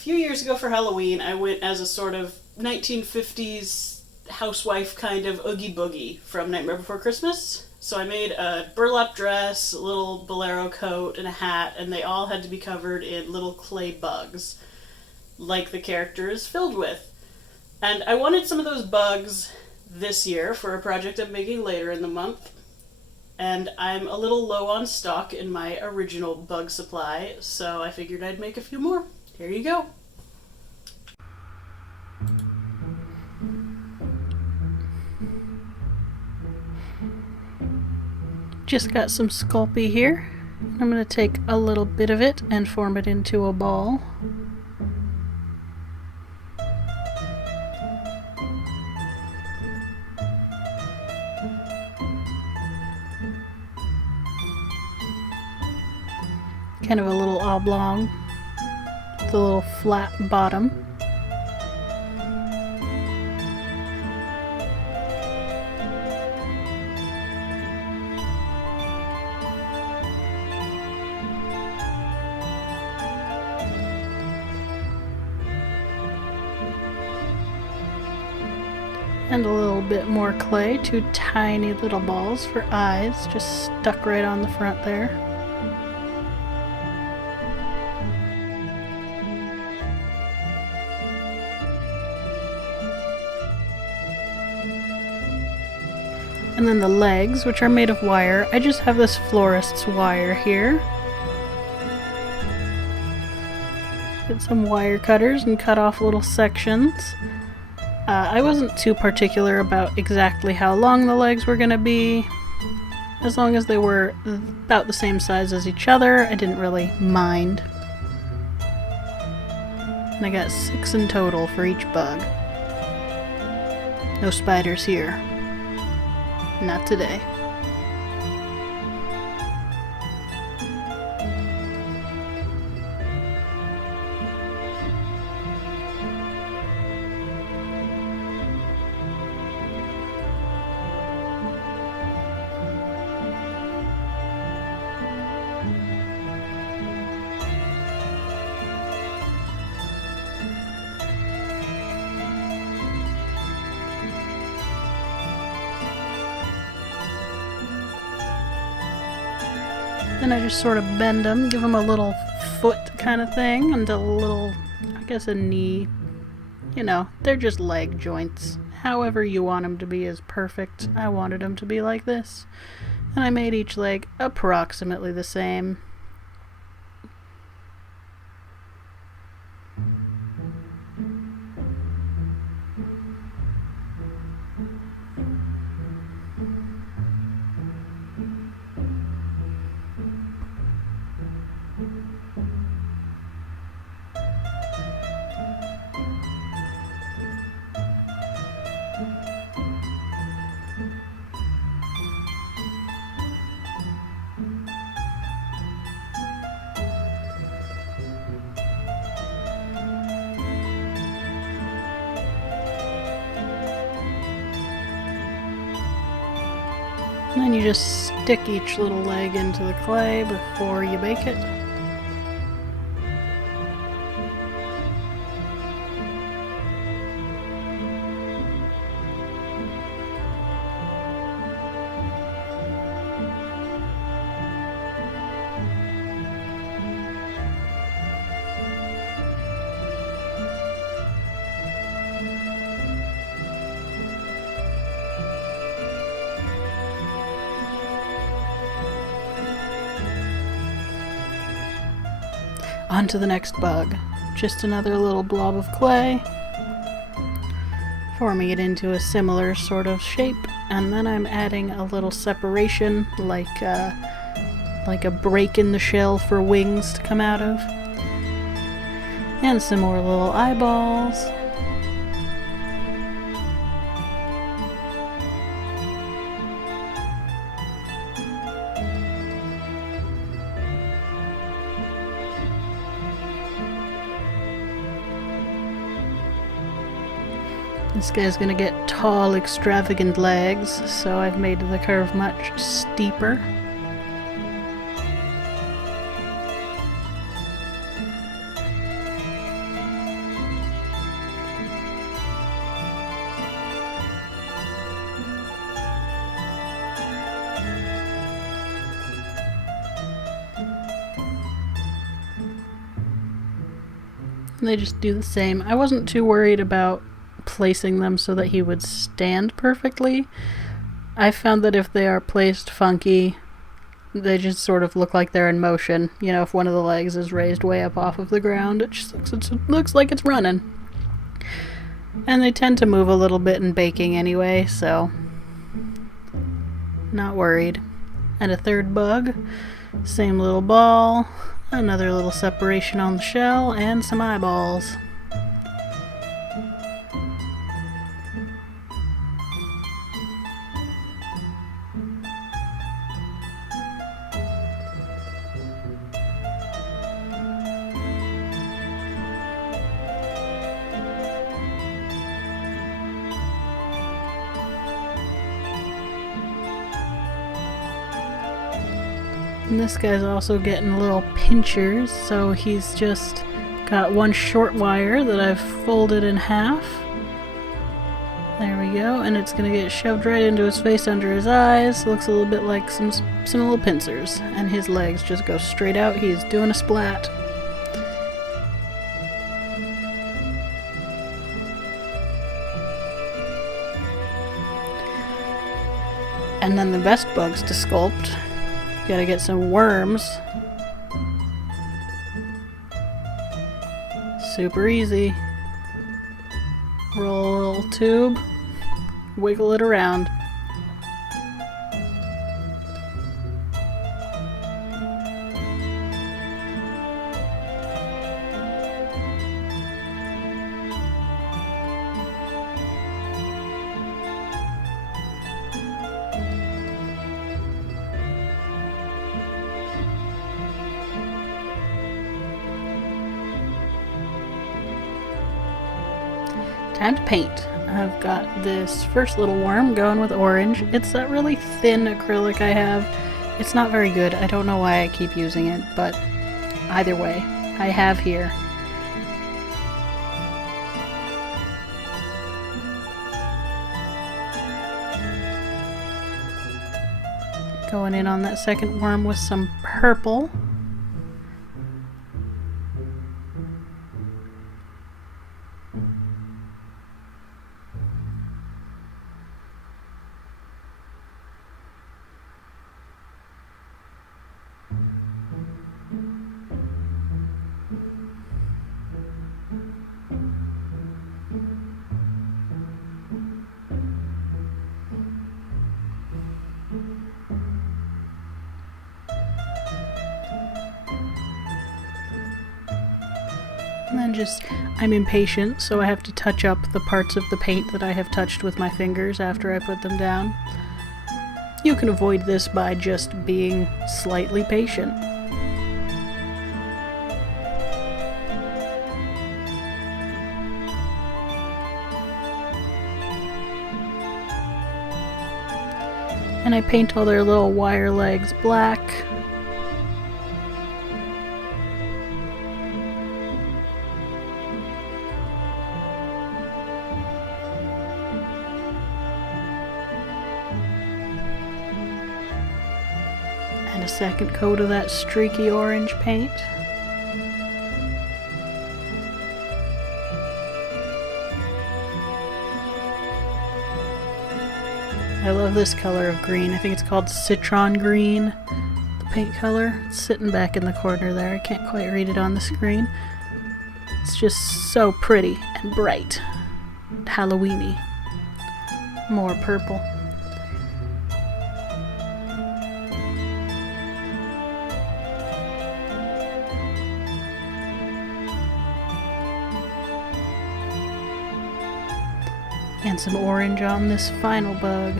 few years ago for Halloween, I went as a sort of 1950s housewife kind of Oogie Boogie from Nightmare Before Christmas. So I made a burlap dress, a little bolero coat, and a hat, and they all had to be covered in little clay bugs, like the character is filled with. And I wanted some of those bugs this year for a project I'm making later in the month. And I'm a little low on stock in my original bug supply, so I figured I'd make a few more. Here you go. Just got some Sculpey here. I'm going to take a little bit of it and form it into a ball. Kind of a little oblong with a little flat bottom. And a little bit more clay, 2 tiny little balls for eyes, just stuck right on the front there. And then the legs, which are made of wire. I just have this florist's wire here. Get some wire cutters and cut off little sections. I wasn't too particular about exactly how long the legs were going to be. As long as they were about the same size as each other, I didn't really mind. And I got 6 in total for each bug. No spiders here. Not today. Then I just sort of bend them, give them a little foot kind of thing, and a little, I guess a knee. You know, they're just leg joints. However you want them to be is perfect. I wanted them to be like this. And I made each leg approximately the same. And then you just stick each little leg into the clay before you bake it. On to the next bug. Just another little blob of clay, forming it into a similar sort of shape, and then I'm adding a little separation like a break in the shell for wings to come out of, and some more little eyeballs. This guy's gonna get tall, extravagant legs, so I've made the curve much steeper. They just do the same. I wasn't too worried about placing them so that he would stand perfectly. I found that if they are placed funky, they just sort of look like they're in motion. You know, if one of the legs is raised way up off of the ground, it just looks like it's running. And they tend to move a little bit in baking anyway, so not worried. And a third bug, same little ball, another little separation on the shell, and some eyeballs. And this guy's also getting little pinchers, so he's just got one short wire that I've folded in half. There we go, and it's gonna get shoved right into his face under his eyes. Looks a little bit like some little pincers, and his legs just go straight out. He's doing a splat. And then the best bugs to sculpt. Gotta get some worms. Super easy. Roll a little tube, wiggle it around. Time to paint. I've got this first little worm going with orange. It's that really thin acrylic I have. It's not very good. I don't know why I keep using it, but either way, I have here. Going in on that second worm with some purple. And then I'm impatient, so I have to touch up the parts of the paint that I have touched with my fingers after I put them down. You can avoid this by just being slightly patient. And I paint all their little wire legs black. And a second coat of that streaky orange paint. I love this color of green. I think it's called Citron Green, the paint color. It's sitting back in the corner there. I can't quite read it on the screen. It's just so pretty and bright. Halloween-y. More purple. And some orange on this final bug.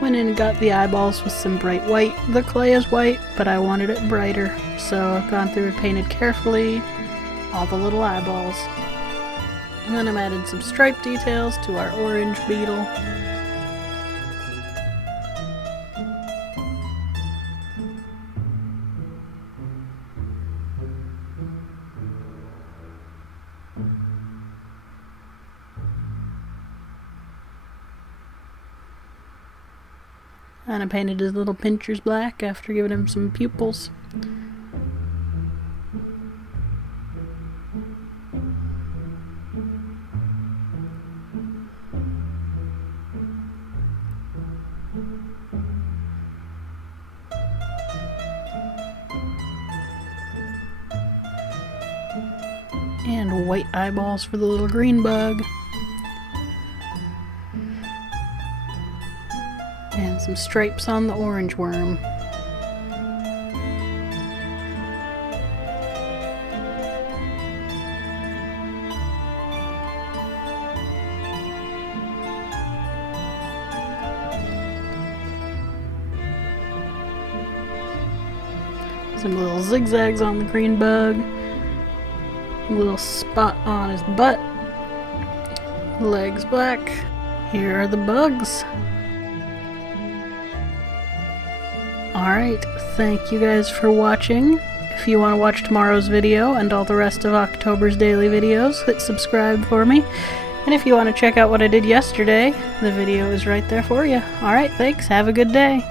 Went in and got the eyeballs with some bright white. The clay is white, but I wanted it brighter, so I've gone through and painted carefully all the little eyeballs. And then I'm adding some stripe details to our orange beetle. And I painted his little pinchers black after giving him some pupils. And white eyeballs for the little green bug. And some stripes on the orange worm. Some little zigzags on the green bug. A little spot on his butt. Legs black. Here are the bugs. Alright, thank you guys for watching. If you want to watch tomorrow's video and all the rest of October's daily videos, hit subscribe for me. And if you want to check out what I did yesterday, the video is right there for you. Alright, thanks. Have a good day.